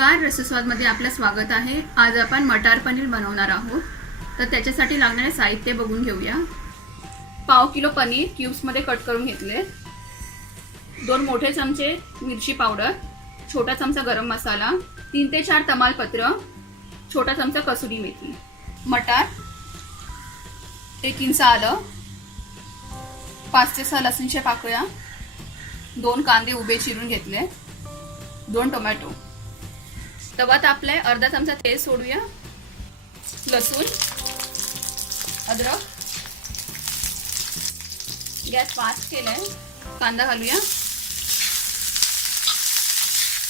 नमस्कार, रसस्वादमध्ये आपलं स्वागत आहे। आज आपण मटार पनीर बनवणार आहोत। तर त्याच्यासाठी लागणारे साहित्य बघून घेऊया। पाव किलो पनीर क्यूब्समध्ये कट करून घेतले, 2 मोठे चमचे मिरची पावडर, छोटा चमचा गरम मसाला, 3 ते 4 तमालपत्र, छोटा चमचा कसुरी मेथी, मटार, 1 इंच आलं, 5 ते 6 लसूणच्या पाकळ्या, 2 कांदे उभे चिरून घेतले, 2 टोमॅटो। तवा तापलाय, अर्धा चमचा तेल सोडूया, लसूण, अद्रक, गॅस फास्ट केलाय, कांदा घालूया।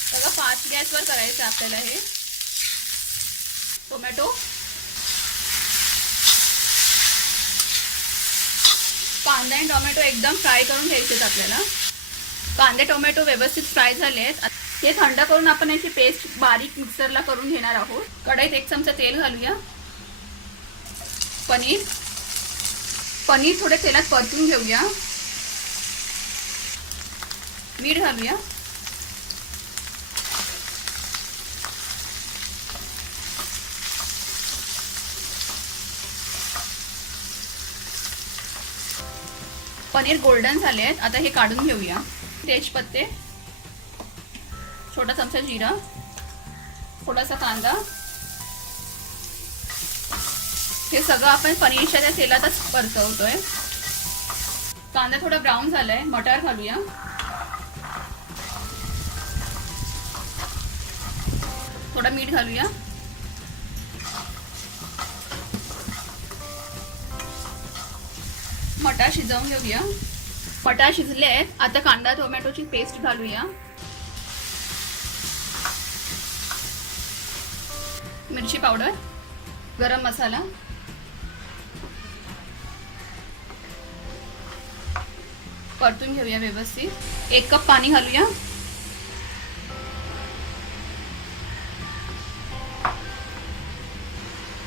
सगळं फास्ट गॅसवर करायचं आपल्याला। हे टोमॅटो, कांदा आणि टोमॅटो एकदम फ्राय करून घ्यायचे आपल्याला। कांदे टोमॅटो व्यवस्थित फ्राय झालेत, हे थंड करून आपण याची पेस्ट बारीक मिक्सरला करून घेणार आहोत। कढईत 1 चमचा तेल घालूया। पनीर थोडे तेलात परतून घेऊया। मीठ घालूया, पनीर गोल्डन झाले आहेत, आता हे काढून घेऊया। तेजपत्ते, छोटा चमचा जीरा, थोडासा कांदा, हे सगळं आपण पनीरच्या त्या तेलातच परतवतोय। कांदा थोडा ब्राऊन झालाय, मटार घालूया। थोडा मीठ घालूया, मटार शिजवून घेऊया। मटार शिजले आहेत, आता कांदा टोमॅटोची पेस्ट घालूया। मिरची पावडर, गरम मसाला, परतून घेऊया व्यवस्थित। 1 कप पाणी घालूया।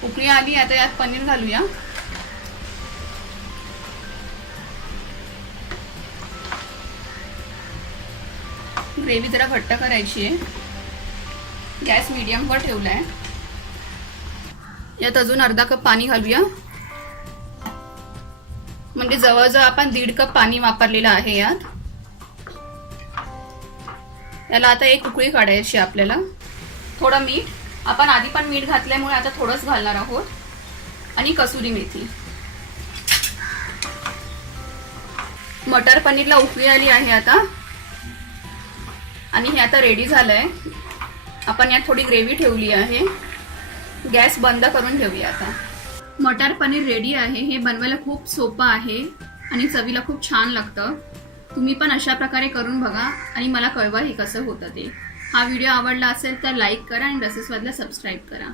उकळी आली, आता यात पनीर घालूया। ग्रेव्ही जरा घट्ट करायची आहे, गॅस मीडियम वर ठेवलाय। यात अजून अर्धा कप पाणी घालूया, म्हणजे जवळजवळ आपण 1.5 कप पाणी वापरलेलं आहे यात। याला आता एक उकळी काढायची आपल्याला। थोडं मीठ, आपण आधी पण मीठ घातल्यामुळे आता थोडंच घालणार आहोत, आणि कसुरी मेथी। मटार पनीरला उकळी आली आहे आता, आणि हे आता रेडी झालंय। आपण यात थोडी ग्रेव्ही ठेवली आहे, गॅस बंद करून घेऊया आता। मटार पनीर रेडी आहे। हे बनवायला खूप सोपं आहे आणि चवीला खूप छान लागतं। तुम्ही पण अशा प्रकारे करून बघा आणि मला कळवा हे कसं होतं ते। हा व्हिडिओ आवडला असेल तर लाईक करा आणि रसस्वादला सबस्क्राईब करा।